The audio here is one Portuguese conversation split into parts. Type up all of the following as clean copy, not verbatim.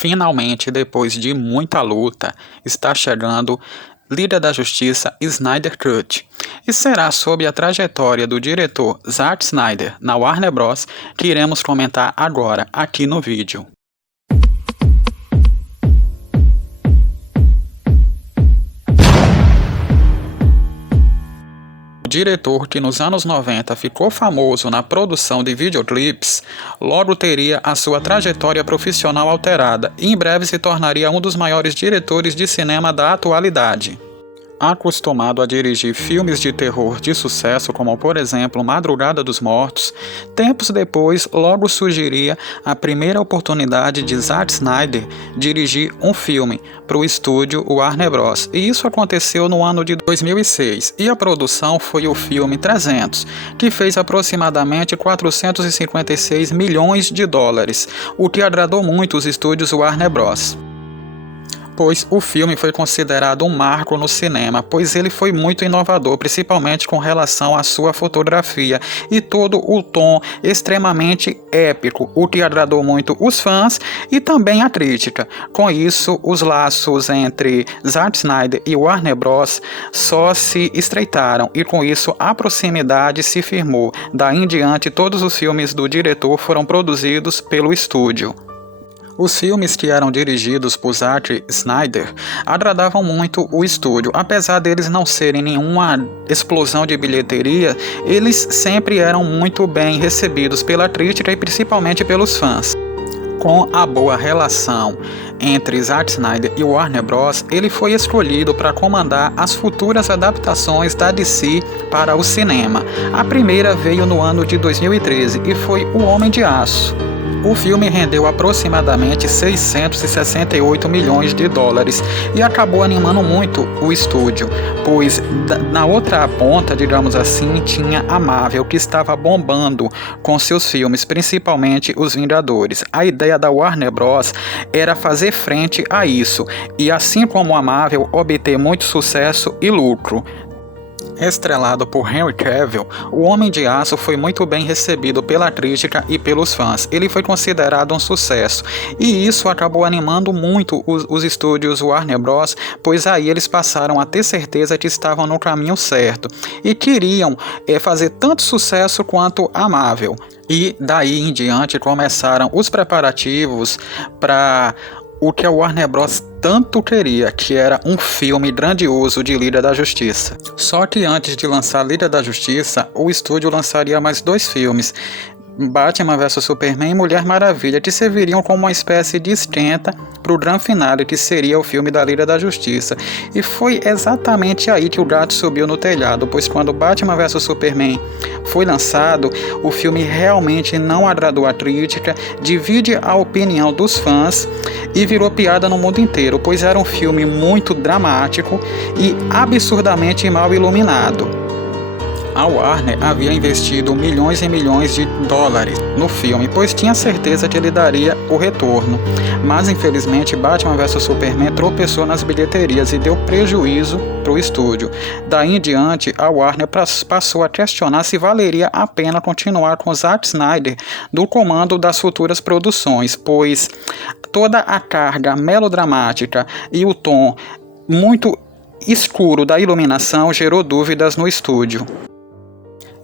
Finalmente, depois de muita luta, está chegando Liga da Justiça Snyder Cut, e será sobre a trajetória do diretor Zack Snyder na Warner Bros. Que iremos comentar agora aqui no vídeo. O diretor, que nos anos 90 ficou famoso na produção de videoclipes, logo teria a sua trajetória profissional alterada e em breve se tornaria um dos maiores diretores de cinema da atualidade. Acostumado a dirigir filmes de terror de sucesso, como por exemplo Madrugada dos Mortos, tempos depois logo surgiria a primeira oportunidade de Zack Snyder dirigir um filme para o estúdio Warner Bros. E isso aconteceu no ano de 2006, e a produção foi o filme 300, que fez aproximadamente 456 milhões de dólares, o que agradou muito os estúdios Warner Bros. Pois o filme foi considerado um marco no cinema, pois ele foi muito inovador, principalmente com relação à sua fotografia e todo o tom extremamente épico, o que agradou muito os fãs e também a crítica. Com isso, os laços entre Zack Snyder e Warner Bros. Só se estreitaram e com isso a proximidade se firmou. Daí em diante, todos os filmes do diretor foram produzidos pelo estúdio. Os filmes que eram dirigidos por Zack Snyder agradavam muito o estúdio. Apesar deles não serem nenhuma explosão de bilheteria, eles sempre eram muito bem recebidos pela crítica e principalmente pelos fãs. Com a boa relação entre Zack Snyder e Warner Bros., ele foi escolhido para comandar as futuras adaptações da DC para o cinema. A primeira veio no ano de 2013 e foi O Homem de Aço. O filme rendeu aproximadamente 668 milhões de dólares e acabou animando muito o estúdio, pois na outra ponta, digamos assim, tinha a Marvel, que estava bombando com seus filmes, principalmente Os Vingadores. A ideia da Warner Bros. Era fazer frente a isso e, assim como a Marvel, obter muito sucesso e lucro. Estrelado por Henry Cavill, O Homem de Aço foi muito bem recebido pela crítica e pelos fãs. Ele foi considerado um sucesso, e isso acabou animando muito os estúdios Warner Bros., pois aí eles passaram a ter certeza que estavam no caminho certo e queriam fazer tanto sucesso quanto a Marvel. E daí em diante começaram os preparativos para o que a Warner Bros. Tanto queria, que era um filme grandioso de Liga da Justiça. Só que antes de lançar Liga da Justiça, o estúdio lançaria mais 2 filmes, Batman vs Superman e Mulher Maravilha, que serviriam como uma espécie de esquenta para o grande finale, que seria o filme da Liga da Justiça. E foi exatamente aí que o gato subiu no telhado, pois quando Batman vs Superman foi lançado, o filme realmente não agradou a crítica, divide a opinião dos fãs e virou piada no mundo inteiro, pois era um filme muito dramático e absurdamente mal iluminado. A Warner havia investido milhões e milhões de dólares no filme, pois tinha certeza que ele daria o retorno. Mas infelizmente Batman vs Superman tropeçou nas bilheterias e deu prejuízo para o estúdio. Daí em diante, a Warner passou a questionar se valeria a pena continuar com Zack Snyder do comando das futuras produções, pois toda a carga melodramática e o tom muito escuro da iluminação gerou dúvidas no estúdio.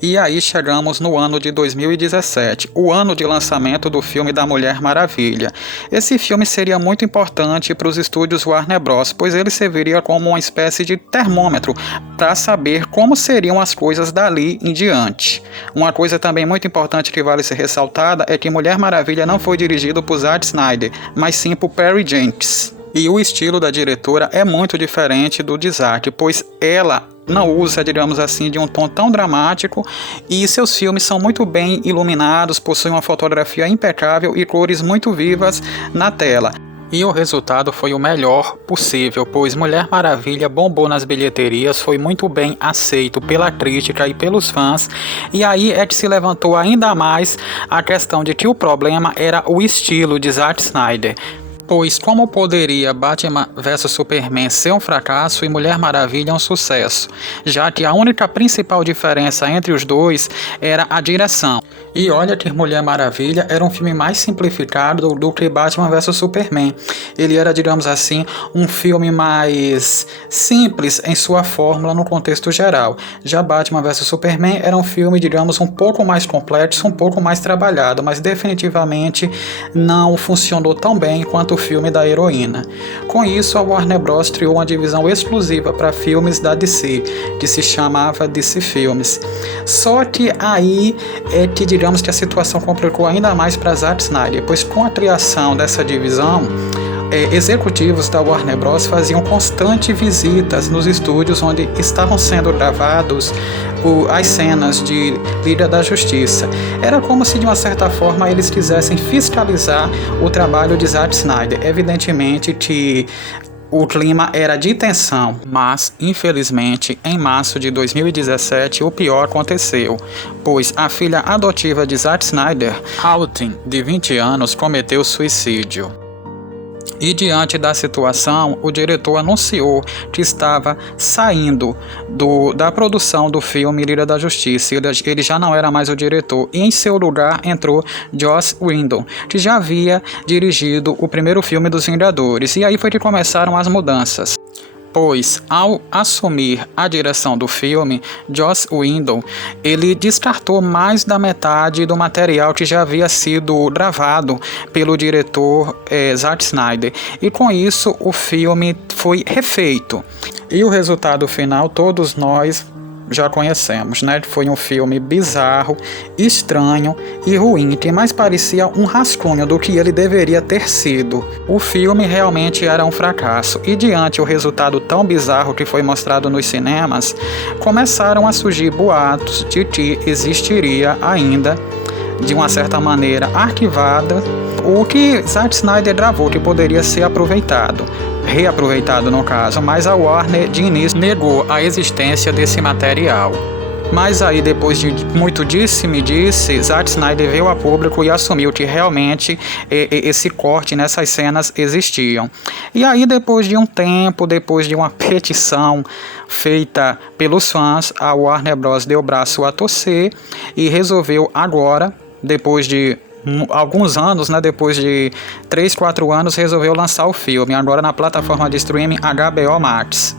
E aí chegamos no ano de 2017, o ano de lançamento do filme da Mulher Maravilha. Esse filme seria muito importante para os estúdios Warner Bros., pois ele serviria como uma espécie de termômetro para saber como seriam as coisas dali em diante. Uma coisa também muito importante que vale ser ressaltada é que Mulher Maravilha não foi dirigido por Zack Snyder, mas sim por Patty Jenkins. E o estilo da diretora é muito diferente do de Zack, pois ela não usa, digamos assim, de um tom tão dramático, e seus filmes são muito bem iluminados, possuem uma fotografia impecável e cores muito vivas na tela. E o resultado foi o melhor possível, pois Mulher Maravilha bombou nas bilheterias, foi muito bem aceito pela crítica e pelos fãs, e aí é que se levantou ainda mais a questão de que o problema era o estilo de Zack Snyder. Pois como poderia Batman vs Superman ser um fracasso e Mulher Maravilha um sucesso, já que a única principal diferença entre os dois era a direção. E olha que Mulher Maravilha era um filme mais simplificado do que Batman vs Superman. Ele era, digamos assim, um filme mais simples em sua fórmula no contexto geral. Já Batman vs Superman era um filme, digamos, um pouco mais complexo, um pouco mais trabalhado, mas definitivamente não funcionou tão bem quanto o filme da heroína. Com isso, a Warner Bros. Criou uma divisão exclusiva para filmes da DC, que se chamava DC Filmes. Só que aí é que, digamos que a situação complicou ainda mais para Zack Snyder, pois com a criação dessa divisão, executivos da Warner Bros. Faziam constantes visitas nos estúdios onde estavam sendo gravados as cenas de Liga da Justiça. Era como se, de uma certa forma, eles quisessem fiscalizar o trabalho de Zack Snyder. Evidentemente que o clima era de tensão, mas, infelizmente, em março de 2017, o pior aconteceu, pois a filha adotiva de Zack Snyder, Alton, de 20 anos, cometeu suicídio. E diante da situação, o diretor anunciou que estava saindo da produção do filme Liga da Justiça. Ele já não era mais o diretor e em seu lugar entrou Joss Whedon, que já havia dirigido o primeiro filme dos Vingadores. E aí foi que começaram as mudanças. Pois, ao assumir a direção do filme, Joss Whedon, ele descartou mais da metade do material que já havia sido gravado pelo diretor Zack Snyder. E com isso, o filme foi refeito. E o resultado final, todos nós já conhecemos, né? Foi um filme bizarro, estranho e ruim, que mais parecia um rascunho do que ele deveria ter sido. O filme realmente era um fracasso, e diante o resultado tão bizarro que foi mostrado nos cinemas, começaram a surgir boatos de que existiria ainda, de uma certa maneira arquivada, o que Zack Snyder gravou, que poderia ser reaproveitado no caso, mas a Warner de início negou a existência desse material. Mas aí, depois de muito disse-me-disse, Zack Snyder veio a público e assumiu que realmente esse corte nessas cenas existiam. E aí, depois de um tempo, depois de uma petição feita pelos fãs, a Warner Bros. Deu o braço a torcer e resolveu agora, depois de alguns anos, né, depois de 3, 4 anos, resolveu lançar o filme, agora na plataforma de streaming HBO Max.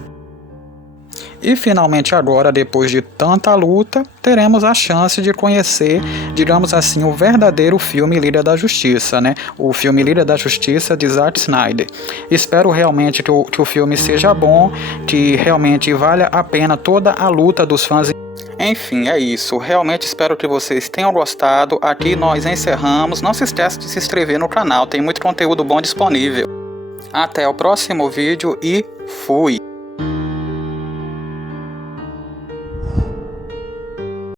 E finalmente agora, depois de tanta luta, teremos a chance de conhecer, digamos assim, o verdadeiro filme Liga da Justiça, né? O filme Liga da Justiça de Zack Snyder. Espero realmente que o filme seja bom, que realmente valha a pena toda a luta dos fãs. Enfim, é isso. Realmente espero que vocês tenham gostado. Aqui nós encerramos. Não se esqueça de se inscrever no canal, tem muito conteúdo bom disponível. Até o próximo vídeo e fui!